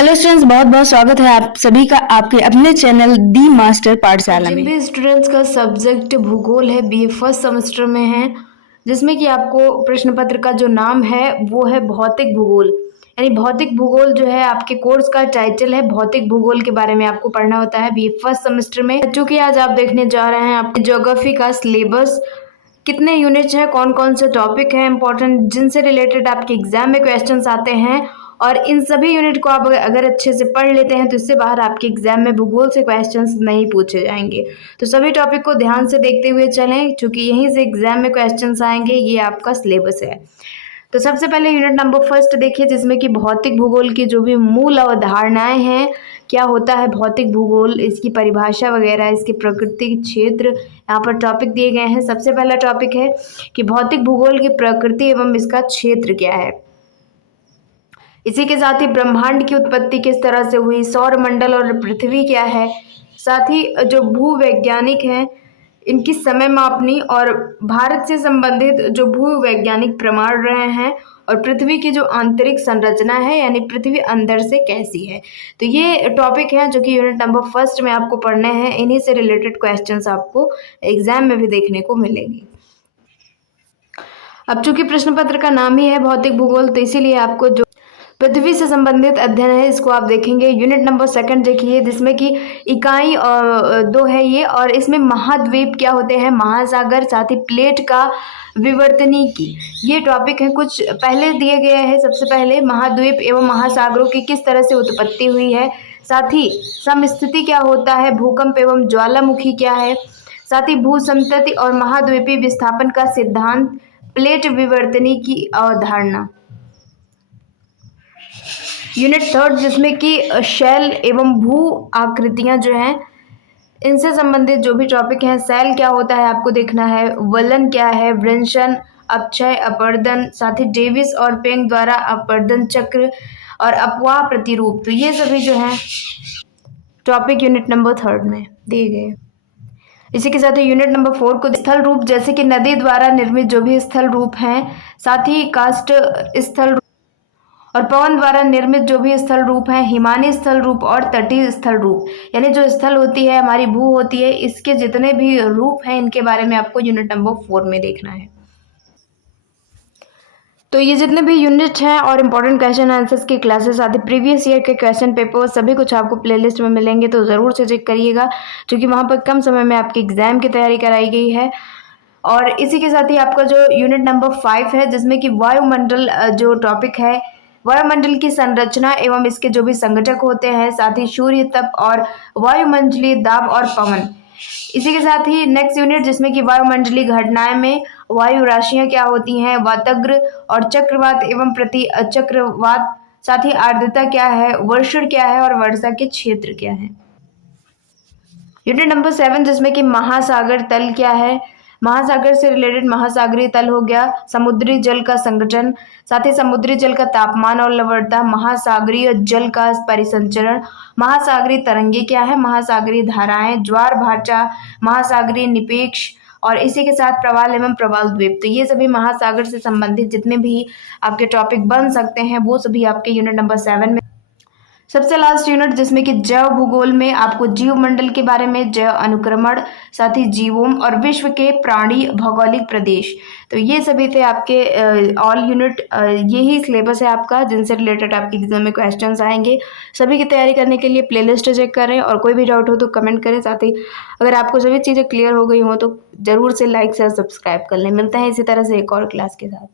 Hello students, बहुत बहुत स्वागत है आप सभी का आपके अपने चैनल दी मास्टर पाठशाला जिन में। भी स्टूडेंट्स का सब्जेक्ट भूगोल है बीए फर्स्ट सेमेस्टर में है, जिसमें कि आपको प्रश्न पत्र का जो नाम है वो है भौतिक भूगोल। यानी भौतिक भूगोल जो है आपके कोर्स का टाइटल है, भौतिक भूगोल के बारे में आपको पढ़ना होता है बीए फर्स्ट सेमेस्टर में। चूंकि आज आप देखने जा रहे हैं आपके ज्योग्राफी का सिलेबस, कितने यूनिट्स हैं, कौन कौन से टॉपिक हैं इंपॉर्टेंट जिनसे रिलेटेड आपके एग्जाम में क्वेश्चंस आते हैं, और इन सभी यूनिट को आप अगर अच्छे से पढ़ लेते हैं तो इससे बाहर आपके एग्जाम में भूगोल से क्वेश्चंस नहीं पूछे जाएंगे। तो सभी टॉपिक को ध्यान से देखते हुए चलें, क्योंकि यहीं से एग्जाम में क्वेश्चंस आएंगे। ये आपका सिलेबस है। तो सबसे पहले यूनिट नंबर फर्स्ट देखिए, जिसमें कि भौतिक भूगोल की जो भी मूल अवधारणाएं हैं, क्या होता है भौतिक भूगोल, इसकी परिभाषा वगैरह, इसके प्राकृतिक क्षेत्र यहाँ पर टॉपिक दिए गए हैं। सबसे पहला टॉपिक है कि भौतिक भूगोल की प्रकृति एवं इसका क्षेत्र क्या है। इसी के साथ ही ब्रह्मांड की उत्पत्ति किस तरह से हुई, सौर मंडल और पृथ्वी क्या है, साथ ही जो भूवैज्ञानिक हैं इनकी समय मापनी और भारत से संबंधित जो भूवैज्ञानिक प्रमाण रहे हैं, और पृथ्वी की जो आंतरिक संरचना है यानी पृथ्वी अंदर से कैसी है। तो ये टॉपिक हैं जो कि यूनिट नंबर फर्स्ट में आपको पढ़ने हैं। इन्हीं से रिलेटेड क्वेश्चंस आपको एग्जाम में भी देखने को मिलेंगे। अब चूंकि प्रश्न पत्र का नाम ही है भौतिक भूगोल, तो इसीलिए आपको जो पृथ्वी से संबंधित अध्ययन है इसको आप देखेंगे। यूनिट नंबर सेकंड देखिए, जिसमें कि इकाई 2 है ये, और इसमें महाद्वीप क्या होते हैं, महासागर, साथ ही प्लेट का विवर्तनिकी, ये टॉपिक है। कुछ पहले दिए गए हैं। सबसे पहले महाद्वीप एवं महासागरों की किस तरह से उत्पत्ति हुई है, साथ ही समस्थिति क्या होता है, भूकंप एवं ज्वालामुखी क्या है, साथ ही भूसमतति और महाद्वीपीय विस्थापन का सिद्धांत, प्लेट विवर्तनिकी की अवधारणा। यूनिट थर्ड, जिसमें कि शैल एवं भू आकृतियां जो हैं इनसे संबंधित जो भी टॉपिक हैं, शैल क्या होता है आपको देखना है, वलन क्या है, वृंशन, अपक्षय, अपर्दन, साथ ही डेविस और पेंग द्वारा अपर्दन चक्र और अपवाह प्रतिरूप। तो ये सभी जो हैं टॉपिक यूनिट नंबर थर्ड में दिए गए। इसी के साथ ही यूनिट नंबर 4 को स्थल रूप, जैसे कि नदी द्वारा निर्मित जो भी स्थल रूप हैं, साथ ही काष्ठ स्थल और पवन द्वारा निर्मित जो भी स्थल रूप हैं, हिमानी स्थल रूप और तटीय स्थल रूप, यानी जो स्थल होती है हमारी भू होती है, इसके जितने भी रूप हैं इनके बारे में आपको यूनिट नंबर 4 में देखना है। तो ये जितने भी यूनिट हैं और इम्पोर्टेंट क्वेश्चन आंसर्स की क्लासेस आते प्रीवियस ईयर के क्वेश्चन पेपर सभी कुछ आपको प्लेलिस्ट में मिलेंगे, तो ज़रूर से चेक करिएगा, क्योंकि वहाँ पर कम समय में आपके एग्जाम की तैयारी कराई गई है। और इसी के साथ ही आपका जो यूनिट नंबर 5 है, जिसमें कि वायुमंडल जो टॉपिक है, वायुमंडल की संरचना एवं इसके जो भी संघटक होते हैं, साथ ही सूर्य तप और वायुमंडलीय दाब और पवन। इसी के साथ ही नेक्स्ट यूनिट, जिसमें कि वायुमंडलीय घटनाएं में वायु राशियां क्या होती हैं, वातग्र और चक्रवात एवं प्रति चक्रवात, साथ ही आर्द्रता क्या है, वर्षण क्या है और वर्षा के क्षेत्र क्या है। यूनिट नंबर 7, जिसमें कि महासागर तल क्या है, महासागर से रिलेटेड महासागरीय तल हो गया, समुद्री जल का संगठन, साथ ही समुद्री जल का तापमान और लवणता, महासागरीय जल का परिसंचरण, महासागरीय तरंगे क्या है, महासागरीय धाराएं, ज्वार भाटा, महासागरीय निपेक्ष, और इसी के साथ प्रवाल एवं प्रवाल द्वीप। तो ये सभी महासागर से संबंधित जितने भी आपके टॉपिक बन सकते हैं वो सभी आपके यूनिट नंबर 7 में। सबसे लास्ट यूनिट, जिसमें कि जैव भूगोल में आपको जीव मंडल के बारे में, जैव अनुक्रमण, साथ ही जीवोम और विश्व के प्राणी भौगोलिक प्रदेश। तो ये सभी थे आपके ऑल यूनिट। यही सिलेबस है आपका जिनसे रिलेटेड आपके एग्जाम में क्वेश्चंस आएंगे। सभी की तैयारी करने के लिए प्लेलिस्ट चेक करें, और कोई भी डाउट हो तो कमेंट करें। साथ ही अगर आपको सभी चीज़ें क्लियर हो गई हो तो ज़रूर से लाइक शेयर सब्सक्राइब कर लें। मिलते हैं इसी तरह से एक और क्लास के साथ।